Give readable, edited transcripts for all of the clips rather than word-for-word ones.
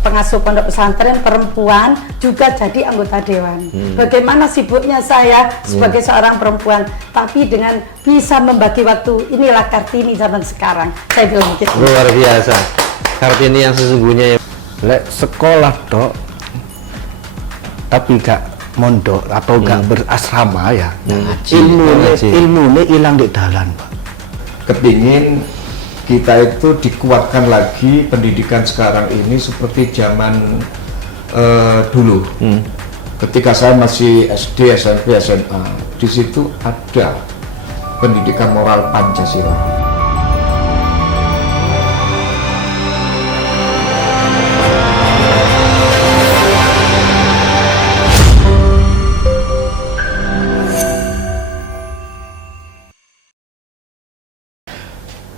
pengasuh pondok pesantren perempuan juga jadi anggota dewan. Bagaimana sibuknya saya sebagai seorang perempuan, tapi dengan bisa membagi waktu, inilah Kartini zaman sekarang. Saya bilang gitu. Luar biasa. Kartini yang sesungguhnya ya. Lek sekolah dok, tapi gak mondok atau gak berasrama ya, ilmu hilang di dalan, Pak. Kepingin kita itu dikuatkan lagi pendidikan sekarang ini seperti zaman dulu. Ketika saya masih SD, SMP, SMA, di situ ada pendidikan moral Pancasila.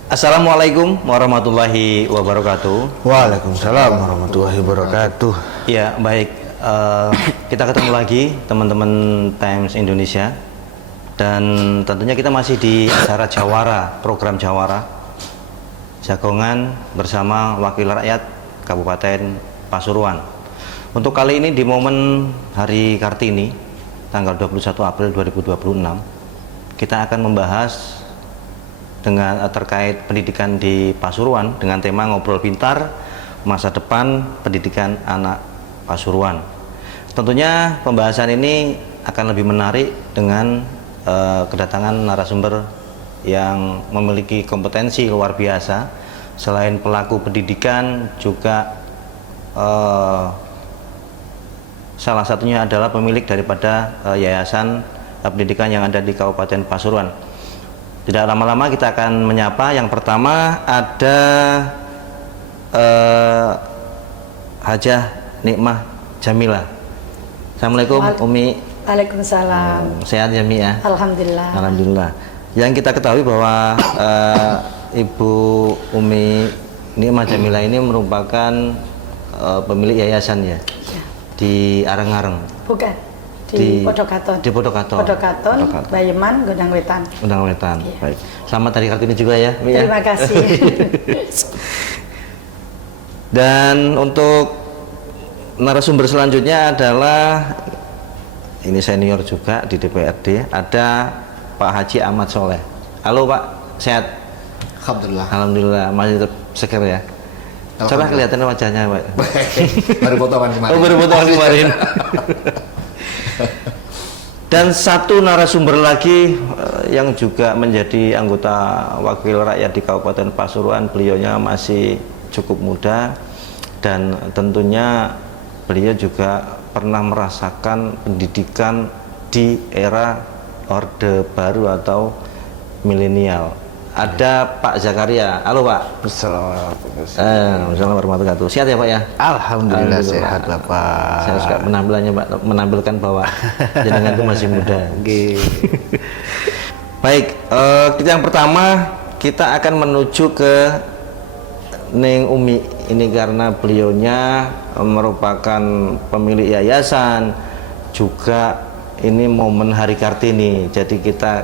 Assalamualaikum warahmatullahi wabarakatuh. Waalaikumsalam warahmatullahi wabarakatuh. Ya baik, kita ketemu lagi teman-teman Times Indonesia, dan tentunya kita masih di acara Jawara, program Jawara Jagongan bersama Wakil Rakyat Kabupaten Pasuruan. Untuk kali ini di momen Hari Kartini tanggal 21 April 2026, kita akan membahas dengan terkait pendidikan di Pasuruan dengan tema Ngobrol Pintar Masa Depan Pendidikan Anak Pasuruan. Tentunya pembahasan ini akan lebih menarik dengan kedatangan narasumber yang memiliki kompetensi luar biasa. Selain pelaku pendidikan, juga salah satunya adalah pemilik daripada yayasan pendidikan yang ada di Kabupaten Pasuruan. Tidak lama-lama kita akan menyapa. Yang pertama ada Hajah Nikmah Jamila. Assalamualaikum Umi. Waalaikumsalam. Sehat ya Mi ya? Alhamdulillah. Alhamdulillah. Yang kita ketahui bahwa Ibu Umi Nikmah Jamila ini merupakan pemilik yayasan ya, di Areng-Areng. Bukan. Di Podokaton. Di Podokaton. Podokaton, Bayeman, Gondang Wetan. Gondang Wetan. Iya. Baik. Selamat Hari Kartini juga ya, Mi, ya? Terima kasih. Dan untuk narasumber selanjutnya adalah, ini senior juga di DPRD, ada Pak Haji Ahmad Soleh. Halo Pak, sehat? Alhamdulillah. Alhamdulillah, masih tetap seger ya? Coba kelihatan wajahnya Pak. Baru potongan kemarin. Oh, baru potongan kemarin. Dan satu narasumber lagi yang juga menjadi anggota Wakil Rakyat di Kabupaten Pasuruan. Beliaunya masih cukup muda, dan tentunya beliau juga pernah merasakan pendidikan di era Orde Baru atau milenial. Ada Pak Zakaria. Halo Pak. Assalamualaikum warahmatullahi wabarakatuh. Sehat ya Pak ya? Alhamdulillah sehat Bapak. Saya suka penampilannya Pak, menampilkan bahwa jenengan itu masih muda. Baik, yang pertama kita akan menuju ke Neng Umi ini karena beliaunya merupakan pemilik yayasan, juga ini momen Hari Kartini. Jadi kita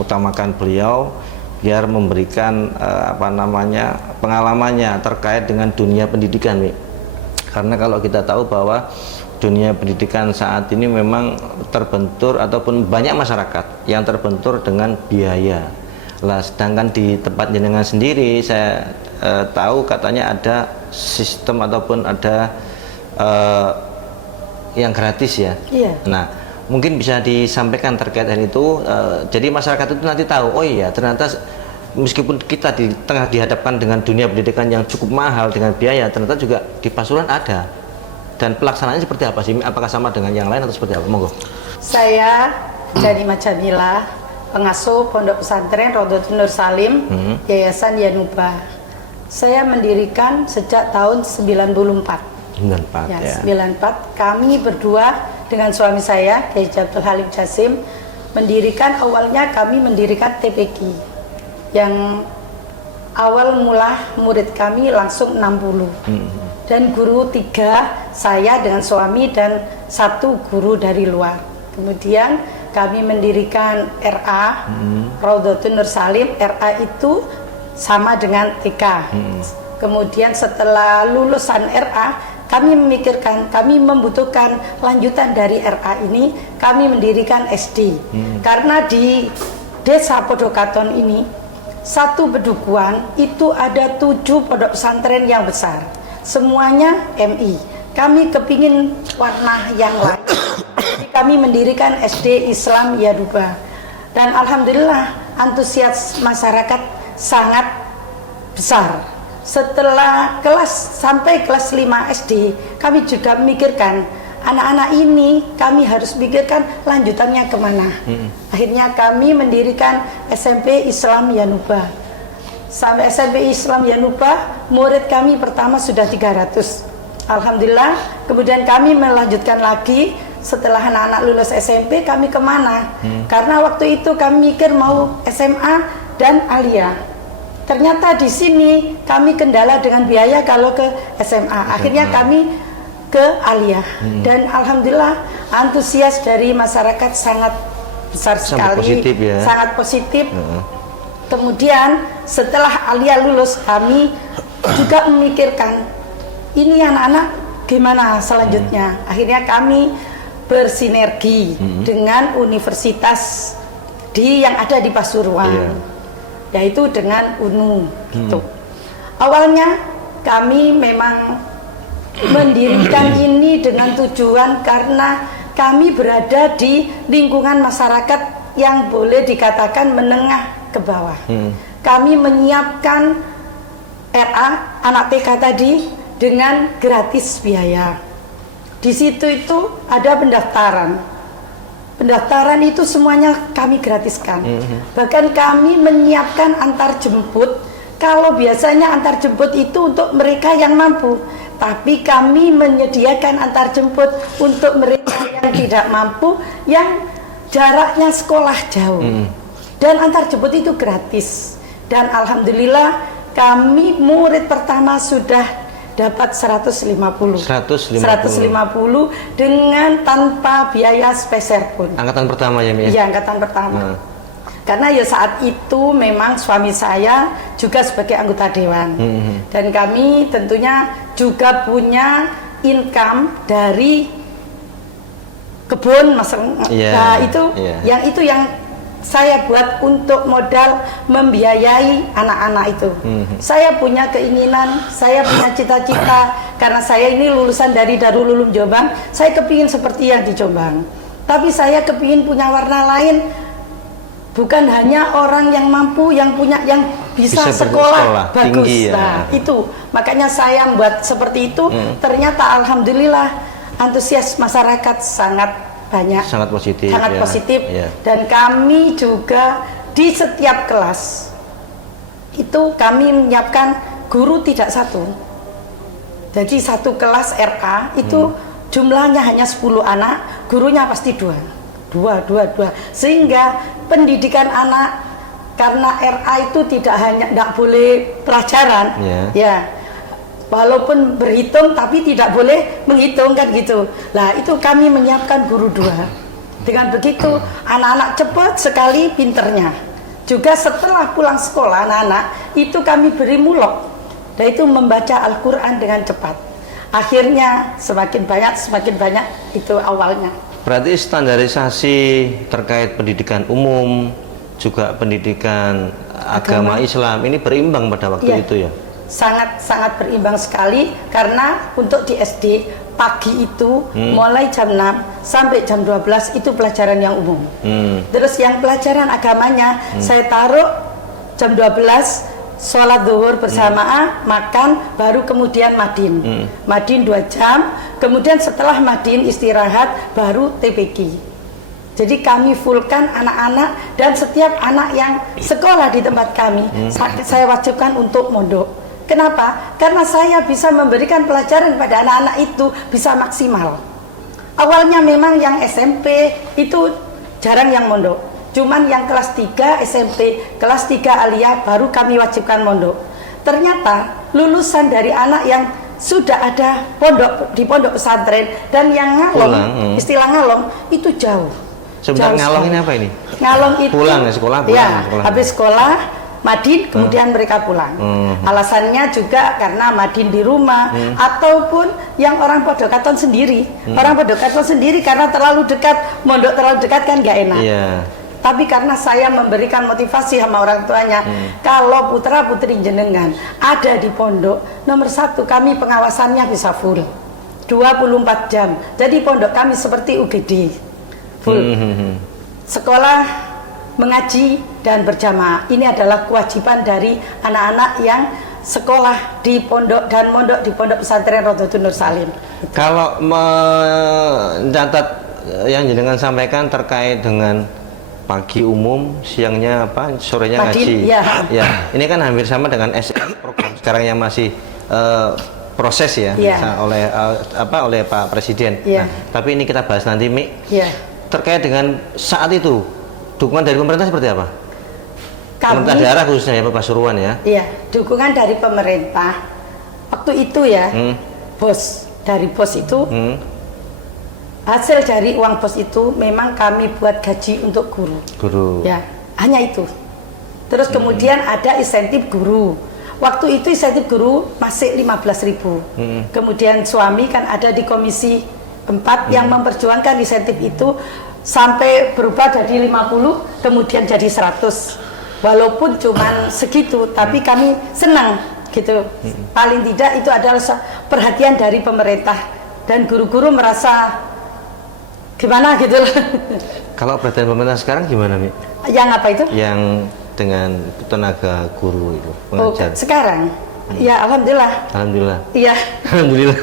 utamakan beliau biar memberikan pengalamannya terkait dengan dunia pendidikan, Mi. Karena kalau kita tahu bahwa dunia pendidikan saat ini memang terbentur, ataupun banyak masyarakat yang terbentur dengan biaya. Lah, sedangkan di tempat jenengan sendiri saya tahu katanya ada sistem ataupun ada yang gratis ya. Iya. Nah, mungkin bisa disampaikan terkait hal itu. Jadi masyarakat itu nanti tahu, oh iya ternyata meskipun kita di tengah dihadapkan dengan dunia pendidikan yang cukup mahal dengan biaya, ternyata juga di Pasuruan ada. Dan pelaksanaannya seperti apa sih? Apakah sama dengan yang lain atau seperti apa? Monggo. Saya Nikmah Jamila, pengasuh Pondok Pesantren Rodotul Nur Salim, Yayasan Yanuba. Saya mendirikan sejak tahun 94. 94 Ya, ya. 94. Kami berdua dengan suami saya, Kiai Abdul Halim Jasim, awalnya kami mendirikan TPQ. Yang awal mula murid kami langsung 60. Dan guru 3, saya dengan suami dan 1 guru dari luar. Kemudian kami mendirikan RA, Raudhatun Nur Salim. RA itu sama dengan TK. Kemudian setelah lulusan RA, kami memikirkan, kami membutuhkan lanjutan dari RA ini, kami mendirikan SD. Karena di Desa Podokaton ini, satu Bedukuan itu ada 7 pondok pesantren yang besar. Semuanya MI. Kami kepingin warna yang lain. Jadi kami mendirikan SD Islam Yaduba. Dan alhamdulillah antusias masyarakat sangat besar. Setelah sampai kelas 5 SD, kami juga memikirkan anak-anak ini kami harus pikirkan lanjutannya kemana. Akhirnya kami mendirikan SMP Islam Yanuba. Sampai SMP Islam Yanuba, murid kami pertama sudah 300. Alhamdulillah, kemudian kami melanjutkan lagi. Setelah anak-anak lulus SMP, kami kemana? Karena waktu itu kami mikir mau SMA dan Alia. Ternyata di sini kami kendala dengan biaya kalau ke SMA. Akhirnya kami ke Alia. Dan alhamdulillah antusias dari masyarakat sangat besar sekali. Positif ya. Sangat positif. Kemudian setelah Alia lulus, kami juga memikirkan ini anak-anak gimana selanjutnya. Akhirnya kami bersinergi dengan universitas yang ada di Pasuruan, yaitu dengan UNU gitu. Awalnya kami memang mendirikan ini dengan tujuan karena kami berada di lingkungan masyarakat yang boleh dikatakan menengah ke bawah. Kami menyiapkan RA anak TK tadi dengan gratis biaya. Di situ itu ada pendaftaran. Pendaftaran itu semuanya kami gratiskan. Bahkan kami menyiapkan antar jemput. Kalau biasanya antar jemput itu untuk mereka yang mampu, tapi kami menyediakan antar jemput untuk mereka yang tidak mampu, yang jaraknya sekolah jauh. Dan antar jemput itu gratis. Dan alhamdulillah kami murid pertama sudah dapat 150 dengan tanpa biaya speser pun. Angkatan pertama ya, Mi? Iya, angkatan pertama. Karena ya saat itu memang suami saya juga sebagai anggota dewan. Dan kami tentunya juga punya income dari kebun, nah itu yang saya buat untuk modal membiayai anak-anak itu. Saya punya keinginan, saya punya cita-cita, karena saya ini lulusan dari Darul Ulum Jombang, saya kepingin seperti yang di Jombang. Tapi saya kepingin punya warna lain, bukan hanya orang yang mampu, yang punya, yang bisa sekolah bagus. Tinggi, ya. Nah, itu makanya saya membuat seperti itu. Ternyata alhamdulillah antusias masyarakat sangat banyak, sangat positif, dan kami juga di setiap kelas itu kami menyiapkan guru tidak satu. Jadi satu kelas RA itu jumlahnya hanya 10 anak, gurunya pasti dua, sehingga pendidikan anak, karena RA itu tidak boleh pelajaran, walaupun berhitung tapi tidak boleh menghitung kan gitu. Nah itu kami menyiapkan guru 2. Dengan begitu anak-anak cepat sekali pinternya. Juga setelah pulang sekolah anak-anak itu kami beri mulok, dan itu membaca Al-Quran dengan cepat. Akhirnya semakin banyak itu awalnya. Berarti standarisasi terkait pendidikan umum, juga pendidikan agama Islam ini berimbang pada waktu itu ya? Sangat berimbang sekali, karena untuk di SD pagi itu mulai jam 6 sampai jam 12 itu pelajaran yang umum. Terus yang pelajaran agamanya saya taruh jam 12 sholat zuhur bersamaan, makan, baru kemudian madin. Madin 2 jam, kemudian setelah madin istirahat, baru TPQ. Jadi kami fullkan anak-anak, dan setiap anak yang sekolah di tempat kami saya wajibkan untuk mondok. Kenapa? Karena saya bisa memberikan pelajaran pada anak-anak itu bisa maksimal. Awalnya memang yang SMP itu jarang yang mondok. Cuman yang kelas 3 SMP, kelas 3 Alia baru kami wajibkan mondok. Ternyata lulusan dari anak yang sudah ada di pondok pesantren dan yang ngalong, istilah ngalong itu jauh. Sebentar, ngalong ini apa ini? Ngalong itu pulang ya, sekolah. Habis sekolah Madin, kemudian mereka pulang. Alasannya juga karena Madin di rumah, ataupun yang orang Pondok Katon sendiri. Orang Pondok Katon sendiri karena terlalu dekat, mondok terlalu dekat kan nggak enak. Tapi karena saya memberikan motivasi sama orang tuanya, kalau putra putri jenengan ada di pondok, nomor 1 kami pengawasannya bisa full 24 jam. Jadi pondok kami seperti UGD full. Sekolah, mengaji dan berjamaah. Ini adalah kewajiban dari anak-anak yang sekolah di pondok dan mondok di pondok pesantren Rodotul Nur Salim. Kalau mencatat yang jenengan sampaikan terkait dengan pagi umum, siangnya apa, sorenya ngaji. Ya, ini kan hampir sama dengan SR program sekarang yang masih proses ya, oleh Pak Presiden. Nah, tapi ini kita bahas nanti, Mi. Terkait dengan saat itu, dukungan dari pemerintah seperti apa? Pemerintah daerah khususnya ya, Pak Pasuruan ya. Iya, dukungan dari pemerintah. Waktu itu ya, dari bos itu. Hasil dari uang bos itu memang kami buat gaji untuk guru. Ya, hanya itu. Terus kemudian ada insentif guru. Waktu itu insentif guru masih 15.000. Kemudian suami kan ada di komisi 4 yang memperjuangkan insentif itu sampai berubah jadi 50, kemudian jadi 100. Walaupun cuman segitu, tapi kami senang gitu. Paling tidak itu adalah perhatian dari pemerintah dan guru-guru merasa gimana gitu loh. Kalau perhatian pemerintah sekarang gimana, Mi? Yang apa itu? Yang dengan tenaga guru itu, pengajar. Sekarang? Ya alhamdulillah. Alhamdulillah. Iya. Alhamdulillah.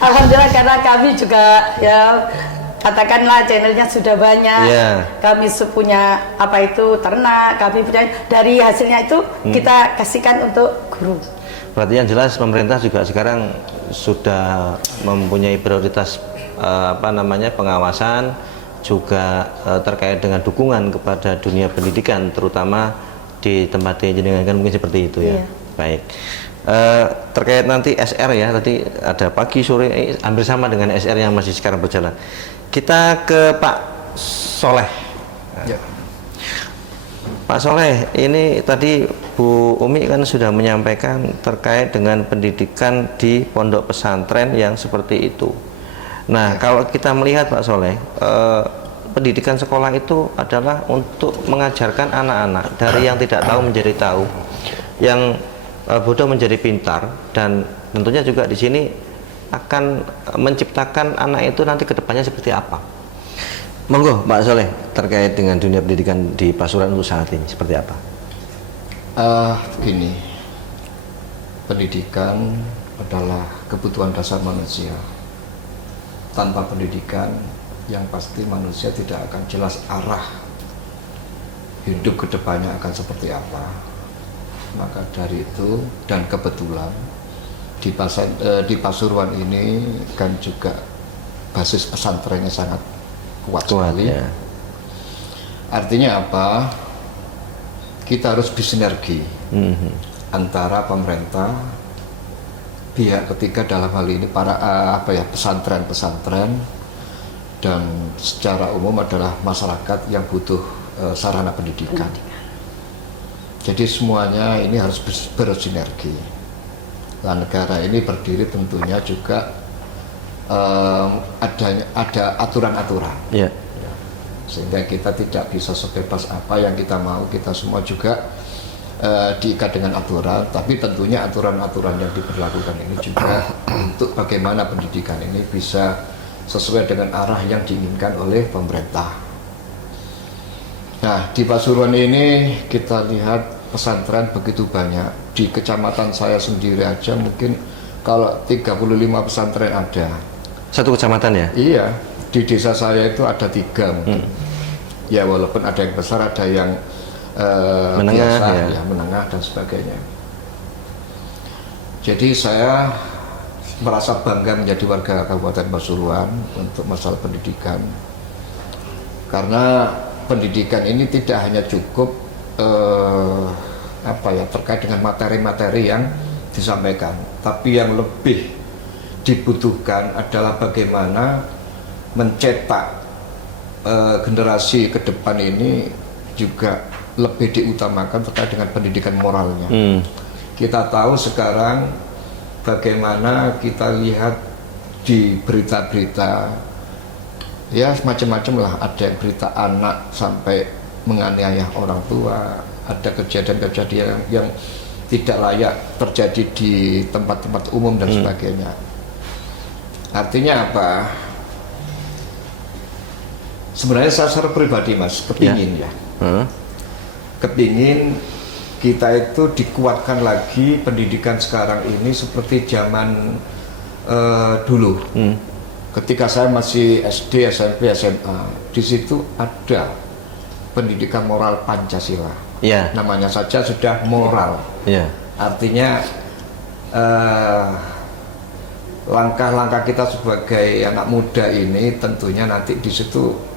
Alhamdulillah karena kami juga ya katakanlah channelnya sudah banyak. Kami punya apa itu ternak, kami punya dari hasilnya itu kita kasihkan untuk guru. Berarti yang jelas pemerintah juga sekarang sudah mempunyai prioritas pengawasan juga terkait dengan dukungan kepada dunia pendidikan, terutama di tempat yang jenengan kan mungkin seperti itu ya. Baik. Terkait nanti SR ya, tadi ada pagi sore, hampir sama dengan SR yang masih sekarang berjalan. Kita ke Pak Soleh. Pak Soleh, ini tadi Bu Umi kan sudah menyampaikan terkait dengan pendidikan di pondok pesantren yang seperti itu. Nah, kalau kita melihat Pak Soleh, pendidikan sekolah itu adalah untuk mengajarkan anak-anak dari yang tidak tahu menjadi tahu, yang bodoh menjadi pintar, dan tentunya juga di sini akan menciptakan anak itu nanti kedepannya seperti apa. Monggo Pak Soleh, terkait dengan dunia pendidikan di Pasuruan untuk saat ini seperti apa? Begini, pendidikan adalah kebutuhan dasar manusia. Tanpa pendidikan yang pasti manusia tidak akan jelas arah hidup kedepannya akan seperti apa. Maka dari itu, dan kebetulan di Pasuruan ini kan juga basis pesantrennya sangat kuat sekali. Artinya apa? Kita harus bersinergi antara pemerintah, pihak ketiga dalam hal ini para pesantren-pesantren, dan secara umum adalah masyarakat yang butuh sarana pendidikan. Jadi semuanya ini harus bersinergi. Nah, negara ini berdiri tentunya juga ada aturan-aturan. Sehingga kita tidak bisa sebebas apa yang kita mau, kita semua juga diikat dengan aturan, tapi tentunya aturan-aturan yang diberlakukan ini juga untuk bagaimana pendidikan ini bisa sesuai dengan arah yang diinginkan oleh pemerintah. Nah, di Pasuruan ini kita lihat pesantren begitu banyak. Di kecamatan saya sendiri aja mungkin kalau 35 pesantren ada. Satu kecamatan ya? Iya, di desa saya itu ada 3 mungkin. Ya walaupun ada yang besar, ada yang menengah, biasa, ya menengah dan sebagainya. Jadi saya merasa bangga menjadi warga Kabupaten Pasuruan untuk masalah pendidikan, karena pendidikan ini tidak hanya cukup terkait dengan materi-materi yang disampaikan, tapi yang lebih dibutuhkan adalah bagaimana mencetak generasi ke depan ini juga lebih diutamakan terkait dengan pendidikan moralnya. Kita tahu sekarang bagaimana kita lihat di berita-berita, ya macam-macam lah, ada berita anak sampai menganiaya orang tua, ada kejadian-kejadian yang tidak layak terjadi di tempat-tempat umum dan sebagainya. Artinya apa? Sebenarnya saya secara pribadi Mas, kepingin ya. Kepingin kita itu dikuatkan lagi pendidikan sekarang ini seperti zaman dulu. Ketika saya masih SD, SMP, SMA, di situ ada pendidikan moral Pancasila. Namanya saja sudah moral. Artinya langkah-langkah kita sebagai anak muda ini tentunya nanti di situ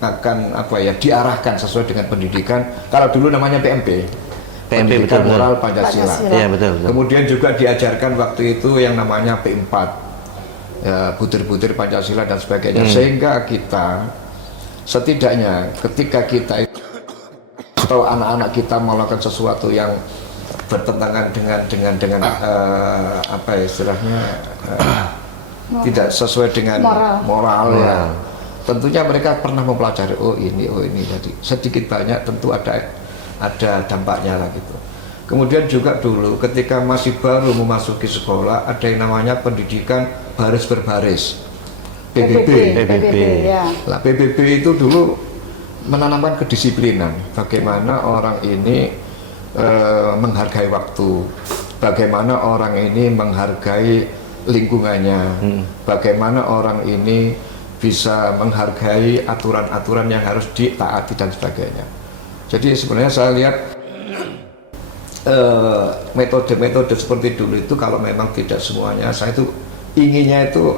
akan diarahkan sesuai dengan pendidikan. Kalau dulu namanya PMP, pendidikan betul, moral Pancasila. Iya, betul. Kemudian juga diajarkan waktu itu yang namanya P4, ya, butir-butir Pancasila dan sebagainya. Sehingga kita setidaknya ketika kita atau anak-anak kita melakukan sesuatu yang bertentangan dengan istilahnya tidak sesuai dengan moral. Ya. Tentunya mereka pernah mempelajari oh ini jadi sedikit banyak tentu ada dampaknya lah gitu. Kemudian juga dulu ketika masih baru memasuki sekolah ada yang namanya pendidikan baris berbaris, PBB. Ya. Nah, PBB itu dulu menanamkan kedisiplinan, bagaimana orang ini menghargai waktu, bagaimana orang ini menghargai lingkungannya, bagaimana orang ini bisa menghargai aturan-aturan yang harus ditaati dan sebagainya. Jadi sebenarnya saya lihat metode-metode seperti dulu itu kalau memang tidak semuanya, saya itu inginnya itu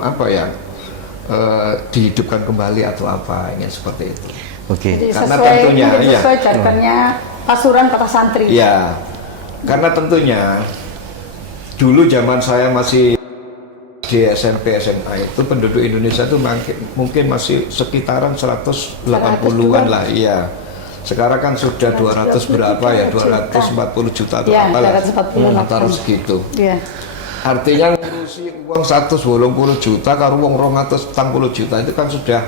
dihidupkan kembali atau ingin seperti itu. Jadi karena sesuai, tentunya sesuai jargonnya pasuruan kata santri. Ya, karena tentunya dulu zaman saya masih di SMP SMA itu penduduk Indonesia itu mungkin masih sekitaran 180-an lah, iya. Sekarang kan sudah 200 berapa ya, 240 juta atau apalah, harus segitu. Ya. Artinya ngurusi uang 180 juta karo uang 240 juta itu kan sudah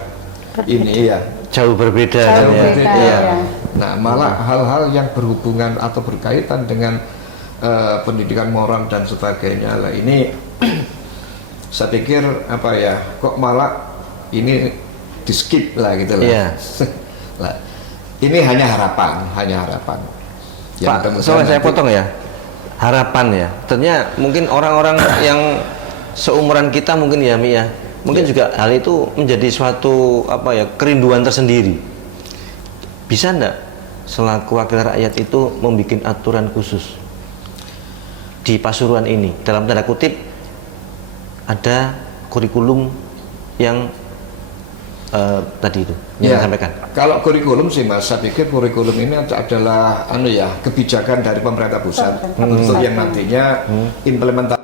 ini ya jauh berbeda. Ya. Nah, malah hal-hal yang berhubungan atau berkaitan dengan pendidikan moral dan sebagainya lah ini saya pikir kok malah ini di skip lah gitu lah. Nah, ini hanya harapan. Pak, saya potong ya. Harapan ya. Tentunya mungkin orang-orang yang seumuran kita mungkin ya Mi ya. Mungkin juga hal itu menjadi suatu kerinduan tersendiri. Bisa enggak selaku wakil rakyat itu membuat aturan khusus di Pasuruan ini dalam tanda kutip ada kurikulum yang tadi itu yang sampaikan. Kalau kurikulum sih Mas, saya pikir kurikulum ini adalah kebijakan dari pemerintah pusat untuk yang nantinya implementasi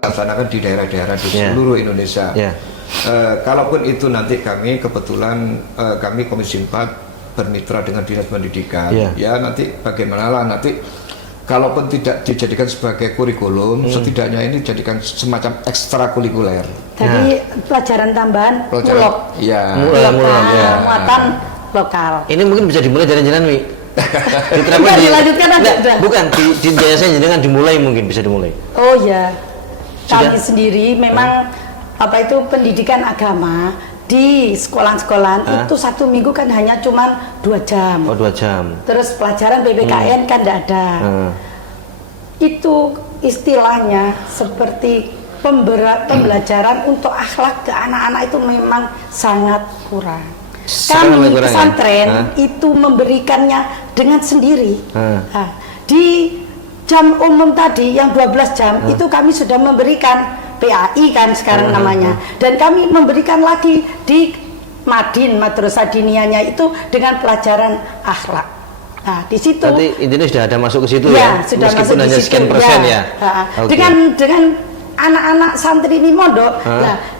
dilaksanakan di daerah-daerah di seluruh Indonesia. Kalaupun itu nanti kami kebetulan kami Komisi 4 bermitra dengan Dinas Pendidikan, ya nanti bagaimana lah nanti. Kalaupun tidak dijadikan sebagai kurikulum, setidaknya ini dijadikan semacam ekstrakurikuler. Jadi pelajaran tambahan mulok. Iya. Muatan lokal. Ini mungkin bisa dimulai dari jenengan, Mi. Diterapkan dilanjutkan aja. Bukan di biasanya jenengan dimulai mungkin bisa dimulai. Oh ya. Kami sendiri memang pendidikan agama di sekolah-sekolah itu 1 minggu kan hanya cuman 2 jam. Oh, 2 jam. Terus pelajaran PPKN kan tidak ada. Itu istilahnya seperti pembelajaran untuk akhlak ke anak-anak itu memang sangat kurang. Kami pesantren itu memberikannya dengan sendiri. Nah, di jam umum tadi yang 12 jam itu kami sudah memberikan PAI kan sekarang namanya, dan kami memberikan lagi di Madin Madrasah Diniyahnya itu dengan pelajaran akhlak. Nah, di situ nanti intinya sudah ada masuk ke situ ya, sudah meskipun masuk hanya di situ, sekian persen ya. Dengan anak-anak santri ini mondok,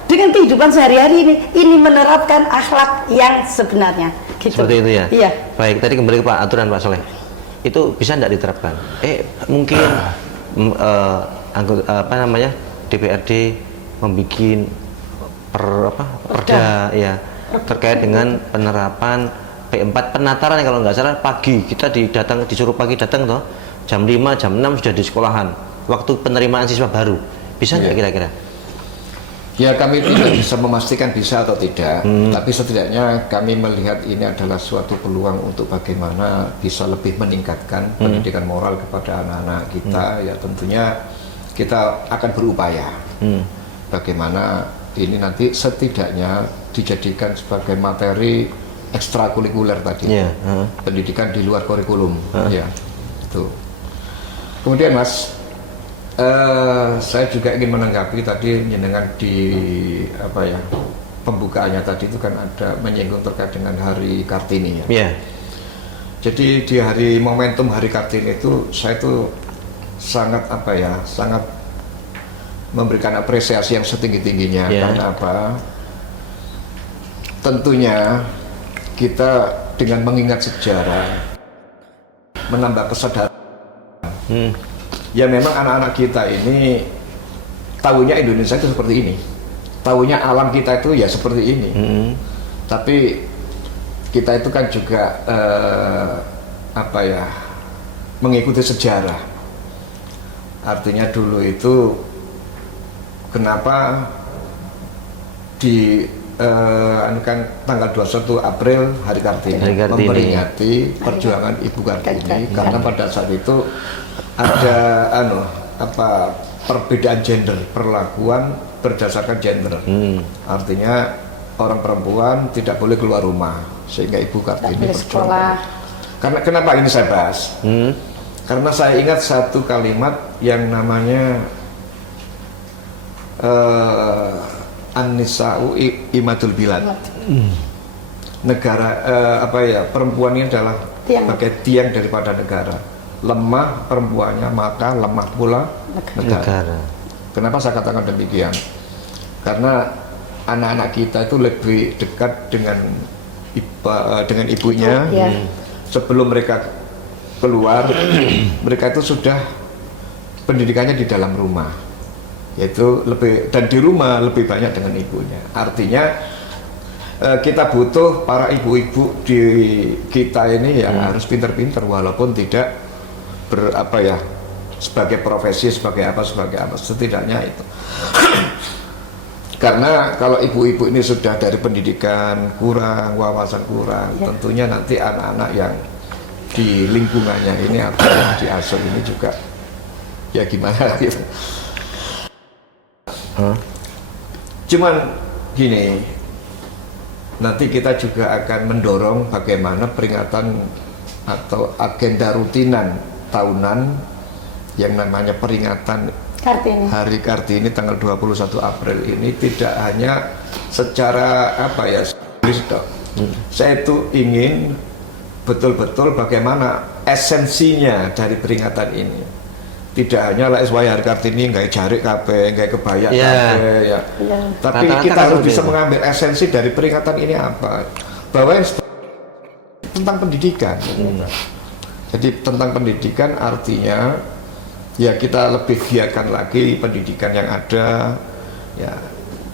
dengan kehidupan sehari-hari ini menerapkan akhlak yang sebenarnya. Gitu. Seperti itu ya. Iya. Baik, tadi kembali ke Pak aturan Pak Soleh. itu bisa tidak diterapkan? Mungkin DPRD membuat perda ya terkait dengan penerapan P4 penataran kalau nggak salah pagi kita disuruh pagi datang toh jam 5 jam 6 sudah di sekolahan waktu penerimaan siswa baru bisa nggak kira-kira? Ya kami tidak bisa memastikan bisa atau tidak, tapi setidaknya kami melihat ini adalah suatu peluang untuk bagaimana bisa lebih meningkatkan pendidikan moral kepada anak-anak kita. Ya tentunya kita akan berupaya bagaimana ini nanti setidaknya dijadikan sebagai materi ekstrakurikuler tadi, pendidikan di luar kurikulum. Ya, itu. Kemudian Mas. Saya juga ingin menanggapi tadi dengan di pembukaannya tadi itu kan ada menyinggung terkait dengan Hari Kartini ya. Yeah. Jadi di momentum Hari Kartini itu saya tuh sangat sangat memberikan apresiasi yang setinggi-tingginya karena apa? Tentunya kita dengan mengingat sejarah menambah kesadaran. Ya memang anak-anak kita ini tahunya Indonesia itu seperti ini, tahunya alam kita itu ya seperti ini. Tapi kita itu kan juga mengikuti sejarah. Artinya dulu itu kenapa di tanggal 21 April Hari Kartini memperingati perjuangan Ibu Kartini karena pada saat itu ada perbedaan gender, perlakuan berdasarkan gender. Artinya orang perempuan tidak boleh keluar rumah sehingga Ibu Kartini berjuang. Karena kenapa ini saya bahas? Karena saya ingat satu kalimat yang namanya An-Nisa'u Imadul Bilad. Negara perempuan ini adalah sebagai tiang daripada negara. Lemah perempuannya maka lemah pula negara. Kenapa saya katakan demikian? Karena anak-anak kita itu lebih dekat dengan ibunya. Sebelum mereka keluar, mereka itu sudah pendidikannya di dalam rumah, yaitu dan di rumah lebih banyak dengan ibunya. Artinya kita butuh para ibu-ibu di kita ini ya harus pintar-pintar walaupun tidak sebagai profesi sebagai apa setidaknya itu. Karena kalau ibu-ibu ini sudah dari pendidikan kurang, wawasan kurang, tentunya nanti anak-anak yang di lingkungannya ini atau yang diasuh ini juga ya gimana gitu. Cuman gini, nanti kita juga akan mendorong bagaimana peringatan atau agenda rutinan tahunan yang namanya peringatan Hari Kartini tanggal 21 April ini tidak hanya secara saya itu ingin betul-betul bagaimana esensinya dari peringatan ini. Tidak hanya lah Hari Kartini nggak jarik kabeh, nggak kebaya kabeh ya. Tapi kita harus bisa mengambil esensi dari peringatan ini apa? Bahwa yang tentang pendidikan. Jadi tentang pendidikan artinya ya kita lebih giatkan lagi pendidikan yang ada ya,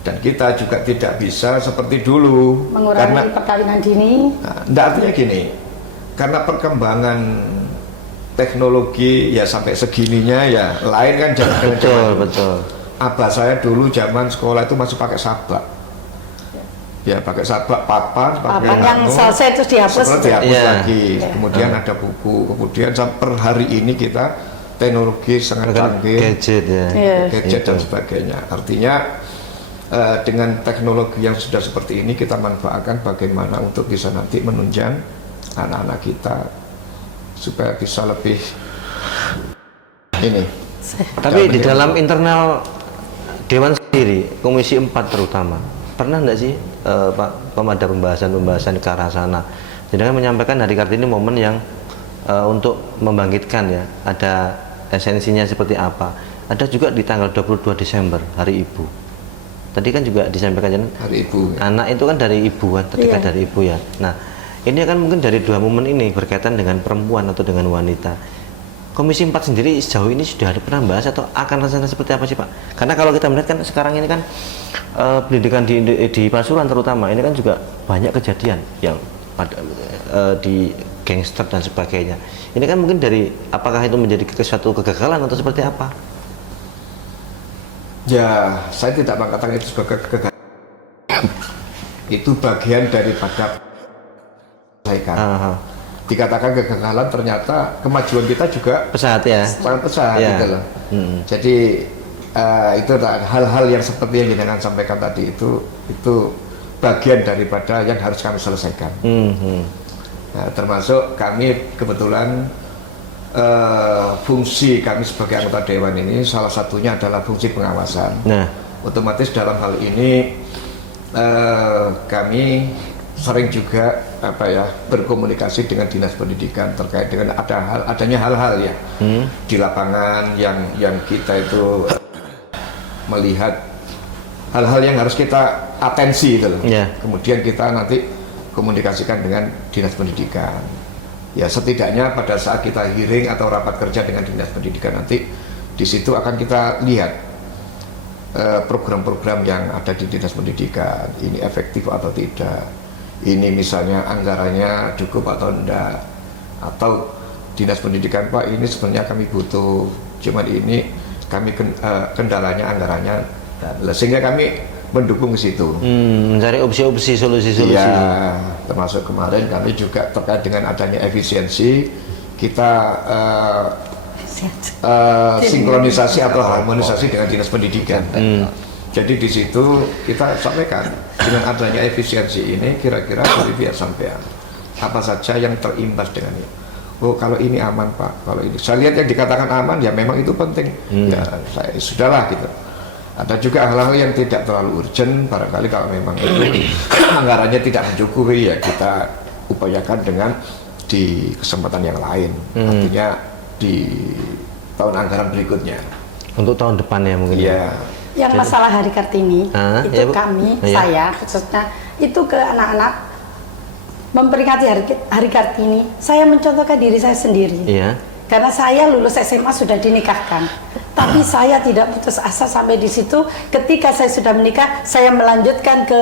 dan kita juga tidak bisa seperti dulu mengurangi perkawinan dini. Nah, artinya gini, karena perkembangan teknologi ya sampai segininya ya lain kan jangan betul. Abah saya dulu zaman sekolah itu masih pakai sabak. Ya pakai sabak papan yang selesai terus dihapus lagi. Kemudian ada buku. Kemudian per hari ini kita teknologi sangat canggih, gadget dan sebagainya. Artinya dengan teknologi yang sudah seperti ini kita manfaatkan bagaimana untuk bisa nanti menunjang anak-anak kita supaya bisa lebih ini. Tapi di dalam internal Dewan sendiri, Komisi 4 terutama, pernah enggak sih Pak ada pembahasan ke arah sana? Jadi kan menyampaikan Hari Kartini momen yang untuk membangkitkan ya, ada esensinya seperti apa. Ada juga di tanggal 22 Desember Hari Ibu. Tadi kan juga disampaikan Hari Ibu. Anak itu kan dari ibu kan, ketika dari ibu ya. Nah, Ini kan mungkin dari dua momen ini berkaitan dengan perempuan atau dengan wanita. Komisi 4 sendiri sejauh ini sudah ada pernah bahas atau akan rencana seperti apa sih Pak? Karena kalau kita melihat kan sekarang ini kan pendidikan di Pasuruan terutama ini kan juga banyak kejadian yang di gangster dan sebagainya. Ini kan mungkin dari apakah itu menjadi suatu kegagalan atau seperti apa? Ya, saya tidak mengatakan itu sebagai kegagalan. Itu bagian daripada dikatakan kegagalan, ternyata kemajuan kita juga pesat ya, sangat pesat ya. gitu loh. Jadi itu hal-hal yang seperti yang jenengan sampaikan tadi itu bagian daripada yang harus kami selesaikan. Nah, termasuk kami kebetulan fungsi kami sebagai anggota dewan ini salah satunya adalah fungsi pengawasan. Nah, otomatis dalam hal ini kami sering juga berkomunikasi dengan dinas pendidikan terkait dengan adanya hal-hal ya di lapangan yang kita itu melihat hal-hal yang harus kita atensi gitu loh. Kemudian kita nanti komunikasikan dengan dinas pendidikan. Ya setidaknya pada saat kita hearing atau rapat kerja dengan dinas pendidikan nanti di situ akan kita lihat program-program yang ada di dinas pendidikan ini efektif atau tidak, ini misalnya anggarannya cukup atau enggak, atau dinas pendidikan Pak ini sebenarnya kami butuh cuman ini kami kendalanya anggarannya, sehingga kami mendukung ke situ, mencari opsi-opsi solusi-solusi. Ya, termasuk kemarin kami juga terkait dengan adanya efisiensi kita sinkronisasi atau harmonisasi dengan dinas pendidikan. Jadi di situ kita sampaikan dengan adanya efisiensi ini kira-kira dari pihak sampean apa saja yang terimbas dengan ini. Oh kalau ini aman Pak, kalau ini saya lihat yang dikatakan aman ya memang itu penting. Ya saya sudahlah gitu. Ada juga hal-hal yang tidak terlalu urgent, barangkali kalau memang itu anggarannya tidak mencukupi ya kita upayakan dengan di kesempatan yang lain. Artinya di tahun anggaran berikutnya. Untuk tahun depan ya mungkin. Ya. Yang masalah Hari Kartini itu ya, kami, saya khususnya itu ke anak-anak memperingati Hari Kartini. Saya mencontohkan diri saya sendiri. Iya. Karena saya lulus SMA sudah dinikahkan. Tapi saya tidak putus asa sampai di situ. Ketika saya sudah menikah, saya melanjutkan ke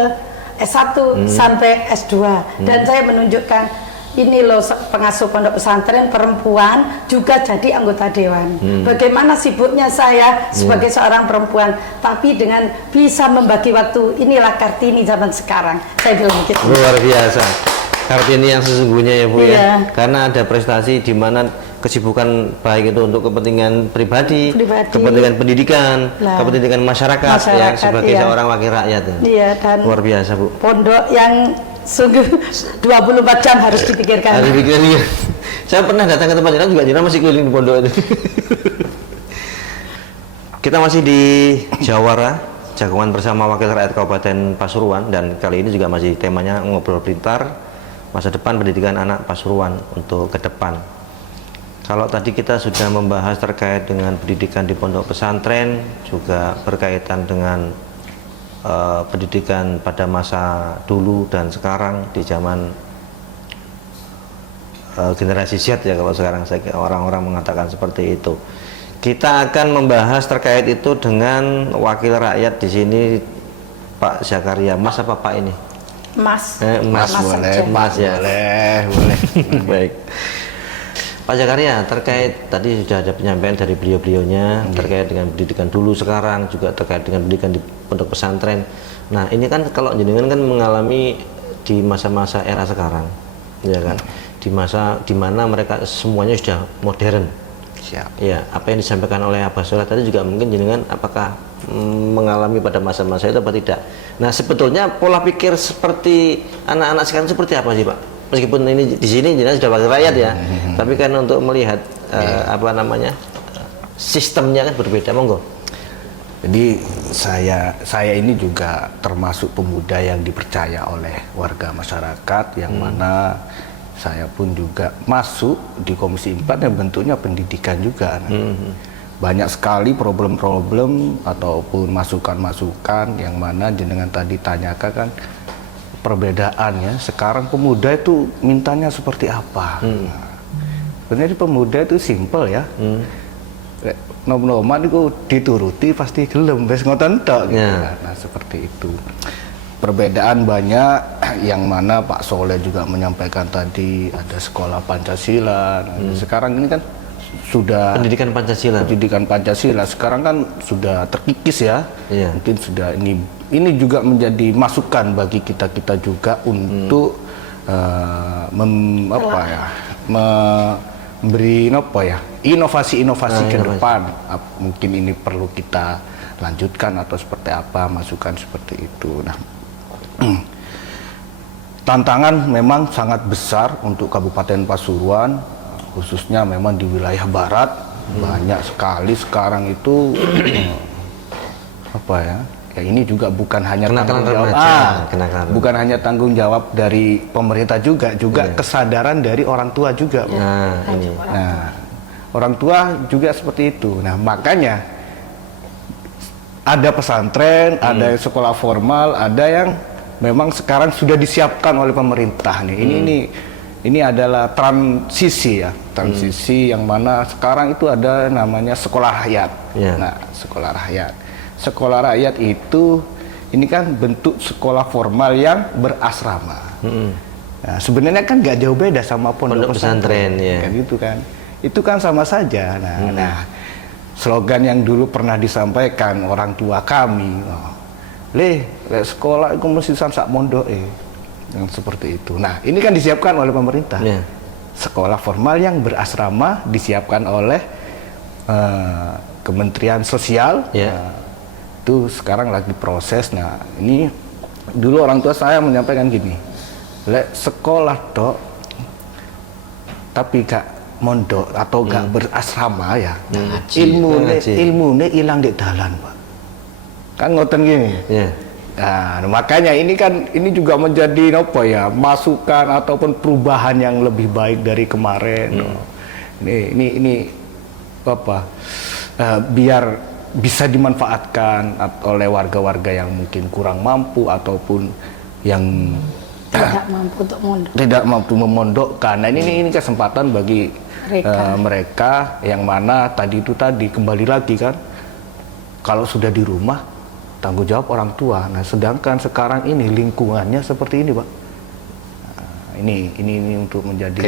S1 sampai S2 dan saya menunjukkan ini loh pengasuh pondok pesantren perempuan juga jadi anggota dewan. Bagaimana sibuknya saya sebagai seorang perempuan, tapi dengan bisa membagi waktu. Inilah Kartini zaman sekarang. Saya bilang gitu. Luar biasa. Kartini yang sesungguhnya ya Bu ya. Karena ada prestasi di mana kesibukan baik itu untuk kepentingan pribadi, kepentingan pendidikan, kepentingan masyarakat ya sebagai seorang wakil rakyat. Iya, dan luar biasa Bu. Pondok yang sungguh 24 jam harus dipikirkan. Harus dipikirkan. Ya. Saya pernah datang ke tempat jiran juga, jiran masih keliling di pondok itu. Kita masih di Jawara, Jagongan bersama Wakil Rakyat Kabupaten Pasuruan, dan kali ini juga masih temanya ngobrol pintar masa depan pendidikan anak Pasuruan untuk ke depan. Kalau tadi kita sudah membahas terkait dengan pendidikan di pondok pesantren, juga berkaitan dengan pendidikan pada masa dulu dan sekarang di zaman generasi Z ya, kalau sekarang orang-orang mengatakan seperti itu. Kita akan membahas terkait itu dengan wakil rakyat di sini, Pak Zakaria. Mas apa Pak ini? Mas. Mas boleh, Mas ya. Boleh. Baik. Pak Zakaria, terkait tadi sudah ada penyampaian dari beliau-beliaunya terkait dengan pendidikan dulu sekarang, juga terkait dengan pendidikan di pondok pesantren. Nah ini kan kalau jenengan kan mengalami di masa-masa era sekarang, ya kan, di masa dimana mereka semuanya sudah modern. Siap. Ya, apa yang disampaikan oleh Abah Soleh tadi juga mungkin jenengan apakah mengalami pada masa-masa itu apa tidak? Nah sebetulnya pola pikir seperti anak-anak sekarang seperti apa sih Pak? Meskipun ini di sini jelas sudah wakil rakyat ya, tapi kan untuk melihat sistemnya kan berbeda, monggo. Jadi saya ini juga termasuk pemuda yang dipercaya oleh warga masyarakat, yang mana saya pun juga masuk di Komisi 4 yang bentuknya pendidikan juga. Banyak sekali problem-problem ataupun masukan-masukan yang mana jenengan tadi tanyakan kan perbedaannya. Sekarang pemuda itu mintanya seperti apa? Nah, sebenarnya pemuda itu simpel ya. Nom-noman itu dituruti pasti gelem wis ngoten tok gitu. Nah, seperti itu. Perbedaan banyak yang mana Pak Soleh juga menyampaikan tadi, ada sekolah Pancasila. Nah, sekarang ini kan sudah Pendidikan Pancasila sekarang kan sudah terkikis ya. Mungkin sudah ini juga menjadi masukan bagi kita juga untuk memberi inovasi-inovasi ke depan. Mungkin ini perlu kita lanjutkan atau seperti apa, masukan seperti itu. Nah, tantangan memang sangat besar untuk Kabupaten Pasuruan, khususnya memang di wilayah barat. Banyak sekali sekarang itu ya ini juga bukan hanya tanggung jawab, bukan hanya tanggung jawab dari pemerintah juga kesadaran dari orang tua juga. Nah, orang tua juga seperti itu. Nah, makanya ada pesantren, ada sekolah formal, ada yang memang sekarang sudah disiapkan oleh pemerintah nih. Ini adalah transisi ya, transisi yang mana sekarang itu ada namanya sekolah rakyat. Nah, sekolah rakyat itu ini kan bentuk sekolah formal yang berasrama. Nah, sebenarnya kan nggak jauh beda sama pondok pesantren, kan gitu kan. Itu kan sama saja. Nah, slogan yang dulu pernah disampaikan orang tua kami, sekolah itu mesti sak mondok yang seperti itu. Nah, ini kan disiapkan oleh pemerintah. Sekolah formal yang berasrama disiapkan oleh Kementerian Sosial. Itu sekarang lagi proses. Nah, ini dulu orang tua saya menyampaikan gini, sekolah dok tapi gak mondok atau gak berasrama ya, ilmu hilang di dalan, Pak. Kan ngoten gini. Nah, makanya ini juga menjadi masukan ataupun perubahan yang lebih baik dari kemarin. Ini biar bisa dimanfaatkan oleh warga-warga yang mungkin kurang mampu ataupun yang tidak mampu memondokkan. Nah, ini kesempatan bagi mereka yang mana tadi kembali lagi kan, kalau sudah di rumah tanggung jawab orang tua. Nah, sedangkan sekarang ini lingkungannya seperti ini, Pak. Ini untuk menjadi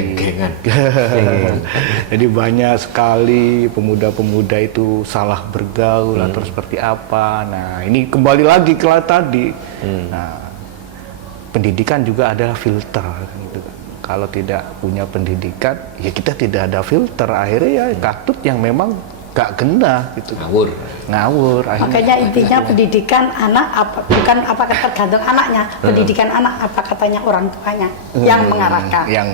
jadi banyak sekali pemuda-pemuda itu salah bergaul atau seperti apa. Nah, ini kembali lagi ke tadi. Nah, pendidikan juga adalah filter gitu. Kalau tidak punya pendidikan, ya kita tidak ada filter, akhirnya ya katut yang memang gak kena gitu, ngawur akhirnya. Makanya intinya pendidikan anak bukan apakah tergantung anaknya, pendidikan anak apa katanya orang tuanya yang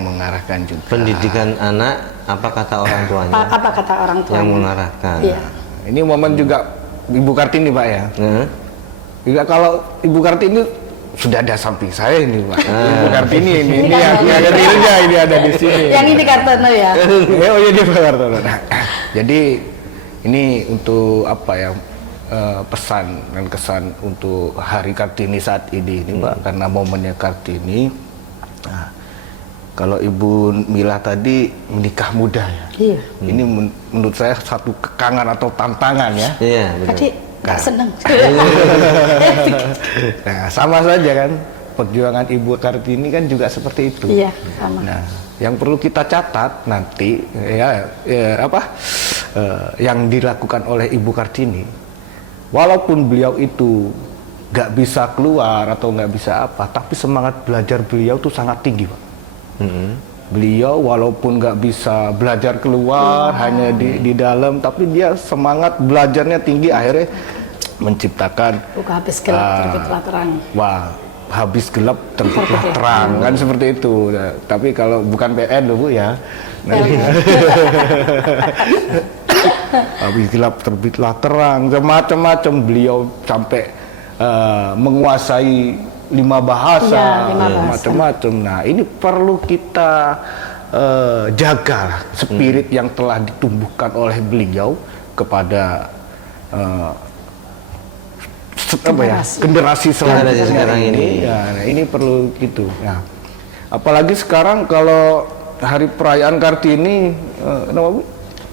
mengarahkan juga. Pendidikan anak apa kata orang tuanya, apa kata orang tuanya yang mengarahkan. Ini momen juga Ibu Kartini, Pak ya. Juga kalau Ibu Kartini sudah ada samping saya ini, Pak. Ibu Kartini ini yang ada dirinya, ini ada di sini. Yang ini Kartono ya. Oh iya, dia Pak Kartono. Nah, jadi ini untuk pesan dan kesan untuk Hari Kartini saat ini Pak, karena momennya Kartini. Nah, kalau Ibu Mila tadi menikah muda ya. Iya. Ini menurut saya satu kekangan atau tantangan ya. Iya, betul. Tadi nggak seneng. Nah, sama saja kan, perjuangan Ibu Kartini kan juga seperti itu. Iya, sama. Nah, yang perlu kita catat nanti yang dilakukan oleh Ibu Kartini, walaupun beliau itu nggak bisa keluar atau nggak bisa tapi semangat belajar beliau tuh sangat tinggi, Pak. Beliau walaupun nggak bisa belajar keluar, hanya di dalam, tapi dia semangat belajarnya tinggi, akhirnya menciptakan habis gelap terbitlah terang. Habis gelap terbitlah terang, kan seperti itu. Nah, tapi kalau bukan PN loh, Bu ya. Nah, habis gelap terbitlah terang, macam-macam. Beliau sampai menguasai 5 bahasa, macam-macam. Nah, ini perlu kita jaga spirit yang telah ditumbuhkan oleh beliau kepada generasi selanjutnya sekarang ini. Ya, nah, ini perlu gitu. Nah, apalagi sekarang kalau hari perayaan Kartini, kenapa Bu?